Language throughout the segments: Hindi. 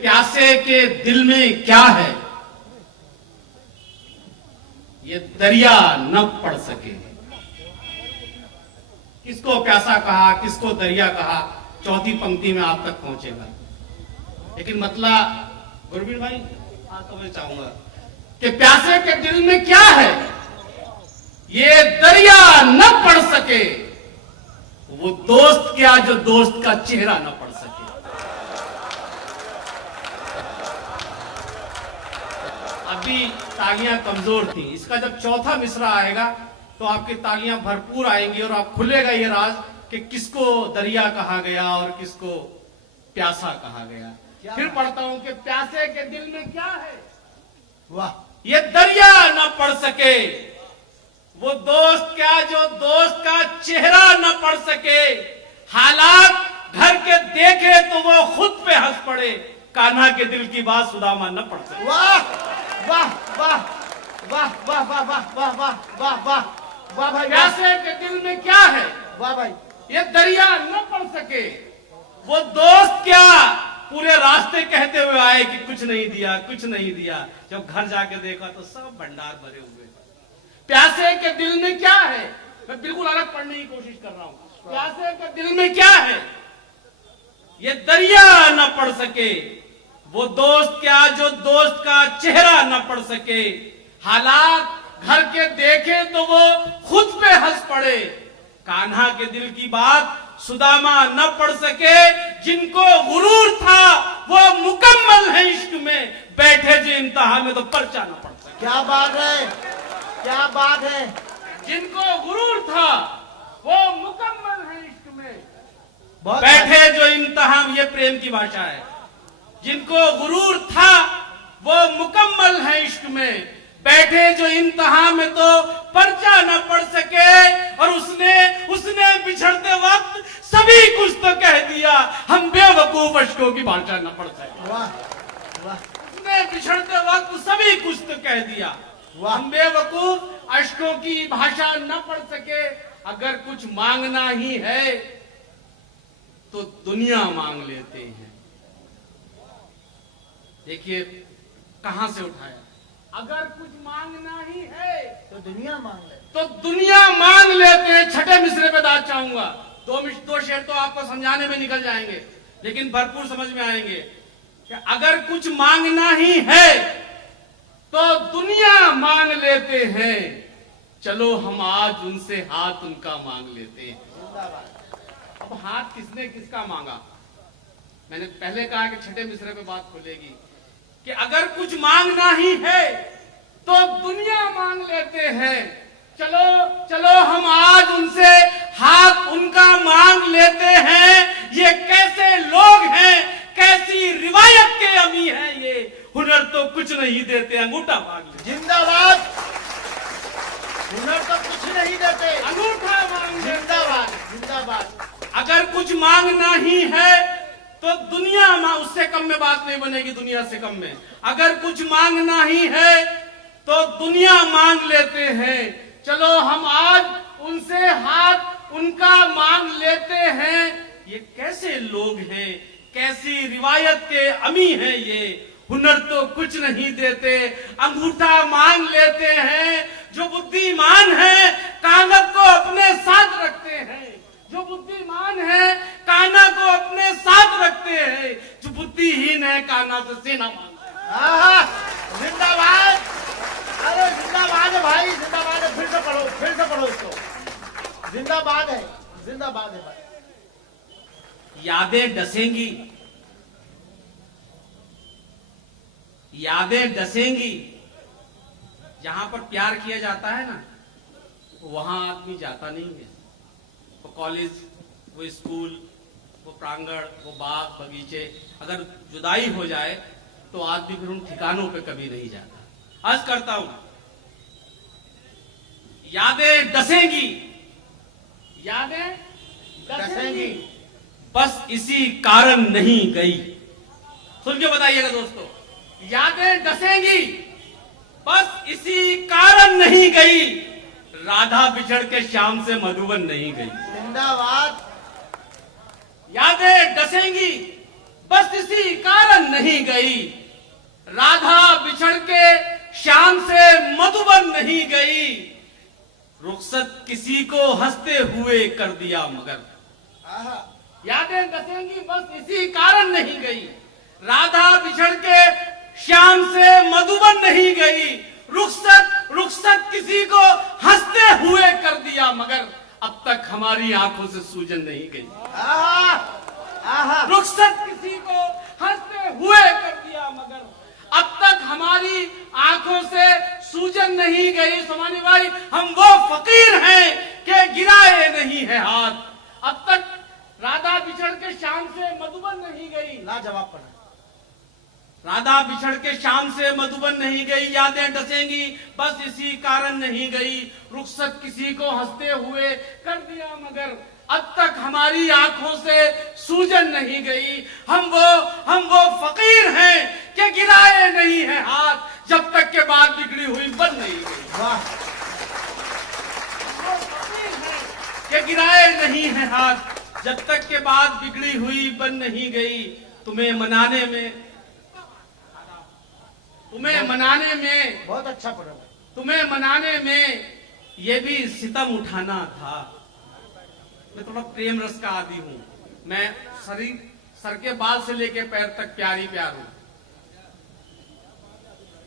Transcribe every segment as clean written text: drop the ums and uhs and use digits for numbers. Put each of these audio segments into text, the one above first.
प्यासे के दिल में क्या है ये दरिया न पढ़ सके। किसको प्यासा कहा, किसको दरिया कहा, चौथी पंक्ति में आप तक पहुंचेगा। लेकिन मतलब गुरबीर भाई तो मैं चाहूंगा कि प्यासे के दिल में क्या है ये दरिया न पढ़ सके, वो दोस्त क्या जो दोस्त का चेहरा न पढ़ सके। अभी तालियां कमजोर थी, इसका जब चौथा मिसरा आएगा तो आपकी तालियां भरपूर आएंगी और आप खुलेगा ये राज कि किसको दरिया कहा गया और किसको प्यासा कहा गया। फिर पढ़ता हूं कि प्यासे के दिल में क्या है, वाह, ये दरिया न पढ़ सके, वो दोस्त क्या जो दोस्त का चेहरा न पढ़ सके। हालात घर के देखे तो वो खुद पे हंस पड़े, कान्हा के दिल की बात सुदामा न पढ़ सके। वाह वाह वाह वाह वाह वाह वाह वाह वाह वाह वाह वाह भाई, प्यासे के दिल में क्या है वाह भाई, ये दरिया न पढ़ सके, वो दोस्त क्या पूरे रास्ते कहते हुए आए कि कुछ नहीं दिया, कुछ नहीं दिया। जब घर जाके देखा तो सब भंडार भरे हुए। प्यासे के दिल में क्या है, मैं बिल्कुल अलग पढ़ने की कोशिश कर रहा हूं। प्यासे के दिल में क्या है ये दरिया न पढ़ सके, वो दोस्त क्या जो दोस्त का चेहरा न पढ़ सके। हालात घर के देखे तो वो खुद पे हंस पड़े, कान्हा के दिल की बात सुदामा न पढ़ सके। जिनको गुरूर था वो मुकम्मल है इश्क में, बैठे जो इम्तिहान में तो पर्चा न पढ़ सके। क्या बात है, क्या बात है। जिनको गुरूर था वो मुकम्मल है इश्क में, बहुत बैठे जो इम्तिहान, ये प्रेम की भाषा है। जिनको गुरूर था वो मुकम्मल है इश्क में, बैठे जो इम्तिहान में तो पर्चा न पढ़ सके। और उसने बिछड़ते वक्त सभी कुछ तो कह दिया, हम बेवकूफ अशकों की भाषा न पढ़ सके। वाह वाह उसने बिछड़ते वक्त सभी कुछ तो कह दिया, हम बेवकूफ अशकों की भाषा न पढ़ सके। अगर कुछ मांगना ही है तो दुनिया मांग लेते हैं। देखिए कहां से उठाया, अगर कुछ मांगना ही है तो दुनिया मांग ले, तो दुनिया मांग लेते हैं। छठे मिसरे पे दाद चाहूंगा, दो शेर तो आपको समझाने में निकल जाएंगे लेकिन भरपूर समझ में आएंगे कि अगर कुछ मांगना ही है तो दुनिया मांग लेते हैं, चलो हम आज उनसे हाथ उनका मांग लेते हैं। अब हाथ किसने किसका मांगा, मैंने पहले कहा कि छठे मिसरे पे बात खुलेगी कि अगर कुछ मांगना ही है तो दुनिया मांग लेते हैं, चलो चलो हम आज उनसे हाथ उनका मांग लेते हैं। ये कैसे लोग हैं, कैसी रिवायत के अमी हैं, ये हुनर तो कुछ नहीं देते, अंगूठा मांग लेते। जिंदाबाद, हुनर तो कुछ नहीं देते, अंगूठा मांग लेते। जिंदाबाद जिंदाबाद। अगर कुछ मांगना ही है तो दुनिया उससे कम में बात नहीं बनेगी, दुनिया से कम में। अगर कुछ मांगना ही है तो दुनिया मांग लेते हैं, चलो हम आज उनसे हाथ उनका मांग लेते हैं। ये कैसे लोग हैं, कैसी रिवायत के अमी हैं, ये हुनर तो कुछ नहीं देते, अंगूठा मांग लेते हैं। जो बुद्धिमान है कान्हा को अपने साथ रखते हैं, जो बुद्धिमान है कान्हा को अपने साथ रखते हैं, जो बुद्धिहीन है कान्हा से सेना मांगते हैं। जिंदाबाद, अरे जिंदाबाद है भाई, जिंदाबाद है। फिर से पढ़ो इसको। जिंदाबाद है, जिंदाबाद है भाई। यादें डसेंगी, यादें डसेंगी। जहां पर प्यार किया जाता है ना वहां आदमी जाता नहीं है। वो कॉलेज, वो स्कूल, वो प्रांगण, वो बाग बगीचे, अगर जुदाई हो जाए तो आदमी फिर उन ठिकानों पे कभी नहीं जाता। अर्ज करता हूं, यादें डसेंगी, यादें डसेंगी, बस इसी कारण नहीं गई। सुन के बताइएगा दोस्तों, यादें डसेंगी बस इसी कारण नहीं गई, राधा बिछड़ के श्याम से मधुबन नहीं गई। जिंदाबाद। यादें डसेंगी बस इसी कारण नहीं गई। राधा बिछड़ के श्याम से मधुबन नहीं गई, रुखसत किसी को हंसते हुए कर दिया मगर। यादें डसेंगी बस इसी कारण नहीं गई, राधा बिछड़ के श्याम से मधुबन नहीं गई, रुखसत किसी को हंसते हुए कर दिया मगर। अब तक हमारी आंखों से सूजन नहीं गई। रुखसत किसी को हंसते हुए कर दिया मगर, अब तक हमारी आंखों से सूजन नहीं गई। सोमानी भाई, हम वो फकीर हैं कि गिराए नहीं है हाथ। अब तक राधा बिछड़ के शाम से मधुबन नहीं गई। लाजवाब पढ़ा। राधा बिछड़ के शाम से मधुबन नहीं गई, यादें डसेंगी बस इसी कारण नहीं गई, रुखसत किसी को हंसते हुए कर दिया मगर। अब तक हमारी आंखों से सूजन नहीं गई। हम वो फकीर हैं कि गिराए नहीं है हाथ, जब तक के बाद बिगड़ी हुई बन नहीं गई। वाह। वो फकीर हैं कि गिराए नहीं है हाथ, जब तक के बाद बिगड़ी हुई बन नहीं गई। तुम्हें मनाने में बहुत अच्छा पढ़ा। तुम्हें मनाने में ये भी सितम उठाना था। मैं थोड़ा प्रेम रस का आदी हूं, मैं सर के बाल से लेके पैर तक प्यार हूं।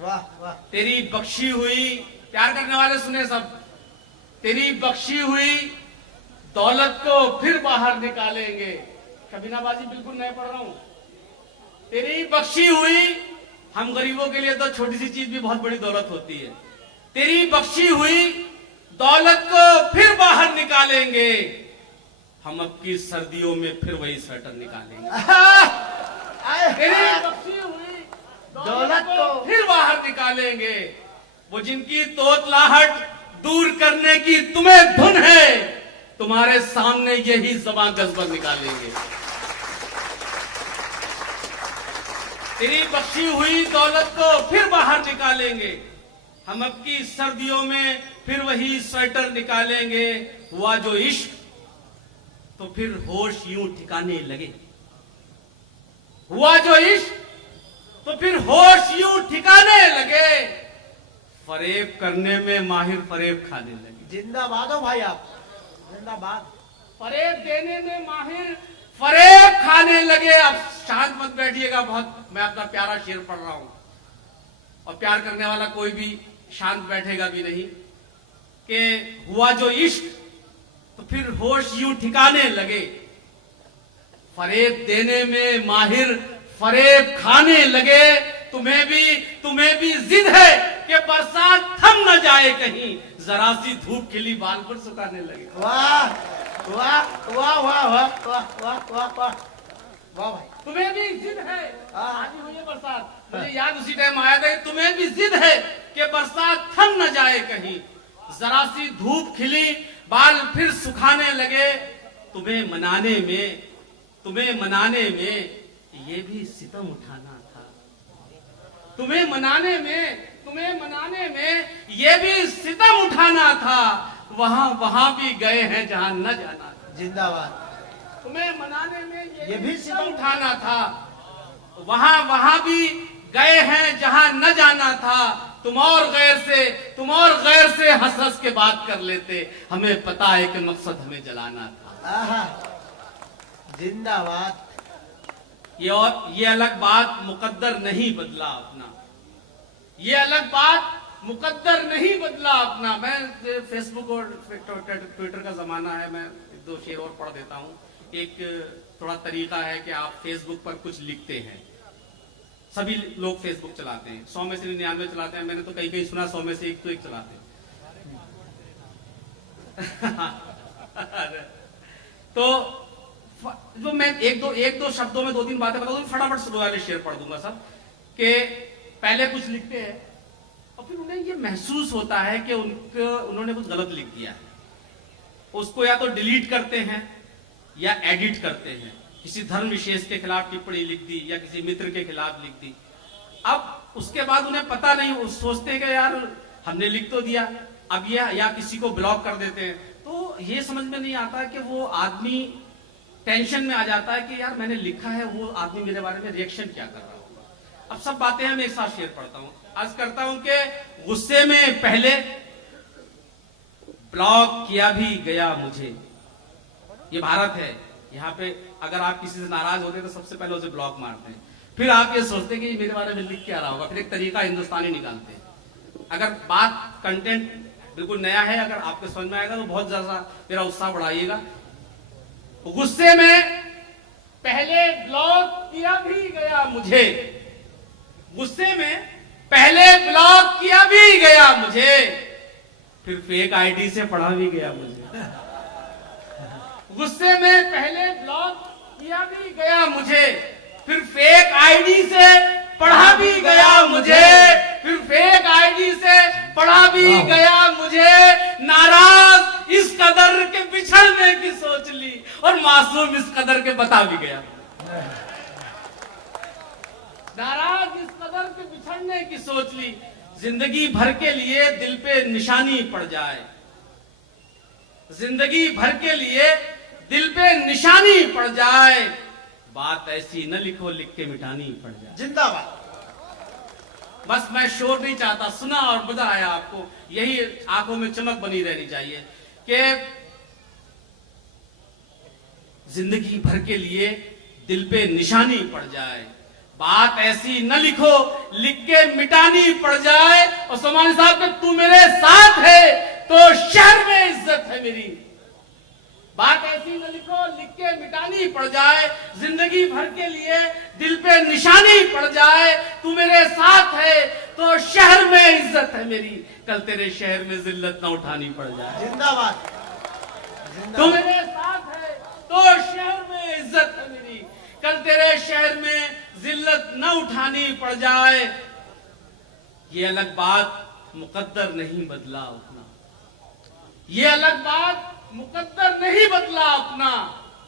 वाह वाह। तेरी बख्शी हुई, प्यार करने वाले सुने सब, तेरी बख्शी हुई दौलत को फिर बाहर निकालेंगे। कबीनाबाजी बिल्कुल नहीं पढ़ रहा हूं। तेरी बख्शी हुई, हम गरीबों के लिए तो छोटी सी चीज भी बहुत बड़ी दौलत होती है। तेरी बख्शी हुई दौलत को फिर बाहर निकालेंगे, हम अब की सर्दियों में फिर वही स्वेटर निकालेंगे। तेरी बख्शी हुई दौलत को फिर बाहर निकालेंगे, वो जिनकी तोतलाहट दूर करने की तुम्हें धुन है, तुम्हारे सामने यही ज़बां गज़बर निकालेंगे। तेरी बख्शी हुई दौलत को फिर बाहर निकालेंगे, हम अब की सर्दियों में फिर वही स्वेटर निकालेंगे। हुआ जो इश्क तो फिर होश यूं ठिकाने लगे, हुआ जो इश्क तो फिर होश यूं ठिकाने लगे, फरेब करने में माहिर फरेब खाने लगे। जिंदाबाद हो भाई आप, जिंदाबाद। फरेब देने में माहिर फरेब खाने लगे। अब शांत मत बैठिएगा, बहुत मैं अपना प्यारा शेर पढ़ रहा हूं, और प्यार करने वाला कोई भी शांत बैठेगा भी नहीं। कि हुआ जो इश्क तो फिर होश यूं ठिकाने लगे, फरेब देने में माहिर फरेब खाने लगे। तुम्हें भी जिद है कि बरसात थम न जाए कहीं, जरा सी धूप खिली बाल पर सुखाने लगे। वाह वाह वाह वाह वाह वाह वाह वाह वाह वाह भाई। तुम्हें भी जिद है, आज ही हुई है बरसात, मुझे याद उसी टाइम आया था। तुम्हें भी जिद है कि बरसात थम न जाए कहीं, जरा सी धूप खिली बाल फिर सुखाने लगे। तुम्हें मनाने में ये भी सितम उठाना था। तुम्हें मनाने में ये भी सितम उठाना था। वहां भी गए हैं जहां न जाना था। जिंदाबाद। तुम्हें मनाने में ये भी सितम उठाना था। वहां भी गए हैं जहां न जाना था। तुम और गैर से हंस हंस के बात कर लेते, हमें पता है कि मकसद हमें जलाना था। जिंदाबाद। ये अलग बात मुकद्दर नहीं बदला अपना, ये अलग बात मुकद्दर नहीं बदला अपना। मैं फेसबुक और ट्विटर का जमाना है, मैं एक दो शेर और पढ़ देता हूँ। एक थोड़ा तरीका है कि आप फेसबुक पर कुछ लिखते हैं, सभी लोग फेसबुक चलाते हैं, 100 में से 99 चलाते हैं। मैंने तो कहीं सुना 100 में से एक तो एक चलाते हैं। तो जो मैं एक दो शब्दों में 2-3 बातें बता दूं, फटाफट शुरू वाले शेर पढ़ दूंगा सब। कि पहले कुछ लिखते हैं और फिर उन्हें ये महसूस होता है कि उन्होंने कुछ गलत लिख दिया है, उसको या तो डिलीट करते हैं या एडिट करते हैं। किसी धर्म विशेष के खिलाफ टिप्पणी लिख दी या किसी मित्र के खिलाफ लिख दी। अब उसके बाद उन्हें पता नहीं, सोचते हैं कि यार हमने लिख तो दिया, अब ये या किसी को ब्लॉक कर देते हैं। तो ये समझ में नहीं आता कि वो आदमी टेंशन में आ जाता है कि यार मैंने लिखा है, वो आदमी मेरे बारे में रिएक्शन क्या कर रहा होगा। अब सब बातें मैं एक साथ शेयर पढ़ता हूं। आज करता हूं कि गुस्से में पहले ब्लॉक किया भी गया मुझे। ये भारत है, यहाँ पे अगर आप किसी से नाराज होते हैं तो सबसे पहले उसे ब्लॉक मारते हैं, फिर आप ये सोचते हैं कि मेरे बारे में लिख क्या रहा होगा, फिर एक तरीका हिंदुस्तानी निकालते हैं। अगर बात कंटेंट बिल्कुल नया है, अगर आपको समझ में आएगा तो बहुत ज्यादा मेरा उत्साह बढ़ाइएगा। गुस्से में पहले ब्लॉक किया भी गया मुझे, गुस्से में पहले ब्लॉक किया भी गया मुझे, फिर फेक आईडी से पढ़ा भी गया मुझे। गुस्से में पहले ब्लॉक किया भी गया मुझे, फिर फेक आईडी से पढ़ा भी गया मुझे, फिर फेक आईडी से पढ़ा भी गया मुझे। नाराज इस कदर के बिछड़ने की सोच ली और मासूम इस कदर के बता भी गया। नाराज इस कदर के बिछड़ने की सोच ली, जिंदगी भर के लिए दिल पे निशानी पड़ जाए, जिंदगी भर के लिए दिल पे निशानी पड़ जाए, बात ऐसी न लिखो लिख के मिटानी पड़ जाए। जिंदाबाद। बस मैं शोर नहीं चाहता, सुना और मजा आया आपको, यही आंखों में चमक बनी रहनी चाहिए कि जिंदगी भर के लिए दिल पे निशानी पड़ जाए, बात ऐसी न लिखो लिख के मिटानी पड़ जाए। और सोमानी साहब के तू मेरे साथ है तो शहर में इज्जत है मेरी, बात ऐसी न लिखो लिख के मिटानी पड़ जाए, जिंदगी भर के लिए दिल पे निशानी पड़ जाए। तू मेरे साथ है तो शहर में इज्जत है मेरी, कल तेरे शहर में जिल्लत न उठानी पड़ जाए। जिंदाबाद। तू मेरे साथ है तो शहर में इज्जत है मेरी, कल तेरे शहर में जिल्लत न उठानी पड़ जाए। ये अलग बात मुकद्दर नहीं बदला अपना, ये अलग बात मुकद्दर नहीं बदला अपना,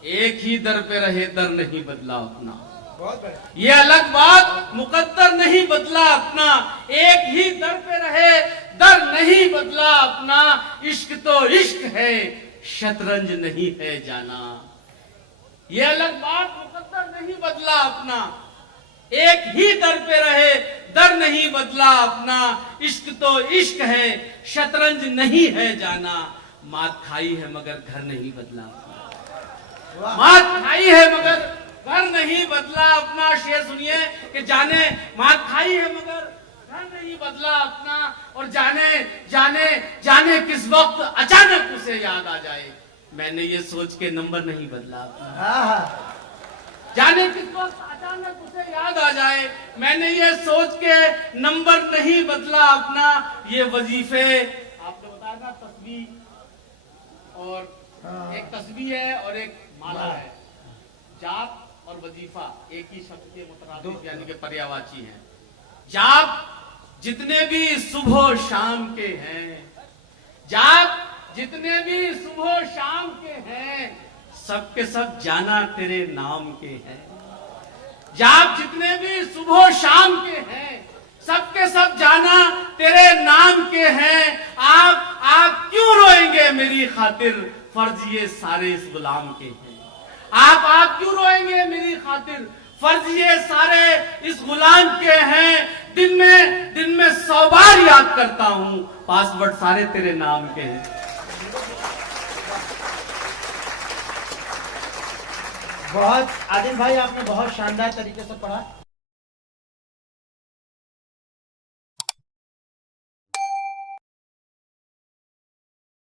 एक ही दर पे रहे दर नहीं बदला अपना। बहुत बढ़िया। ये अलग बात मुकद्दर नहीं बदला अपना, एक ही दर पे रहे दर नहीं बदला अपना। इश्क तो इश्क है, शतरंज नहीं है जाना। ये अलग बात मुकद्दर नहीं बदला अपना, एक ही दर पे रहे दर नहीं बदला अपना। इश्क तो इश्क है, शतरंज नहीं है जाना। मात खाई है मगर घर नहीं बदला अपना, मात खाई है मगर घर नहीं बदला अपना। शेर सुनिए कि जाने मात खाई है मगर घर नहीं बदला अपना, और जाने जाने जाने किस वक्त अचानक उसे याद आ जाए, मैंने ये सोच के नंबर नहीं बदला अपना। जाने किस वक्त अचानक उसे याद आ जाए, मैंने ये सोच के नंबर नहीं बदला अपना। ये वजीफे आपने बताया ना, तस्बीह और एक तस्बीह है और एक माला है, जाप और वजीफा एक ही शब्द के मुतरादिफ यानी कि पर्यायवाची हैं। जाप जितने भी सुबह शाम के हैं, जाप जितने भी सुबह शाम के हैं, सबके सब जाना तेरे नाम के हैं। जाप जितने भी सुबह शाम के हैं, सबके सब जाना तेरे नाम के हैं। आप क्यों रोएंगे मेरी खातिर, फर्ज ये सारे इस गुलाम के हैं। आप क्यों रोएंगे मेरी खातिर, फर्ज ये सारे इस गुलाम के हैं। दिन में 100 बार याद करता हूं, पासवर्ड सारे तेरे नाम के हैं। बहुत आदिल भाई, आपने बहुत शानदार तरीके से पढ़ा।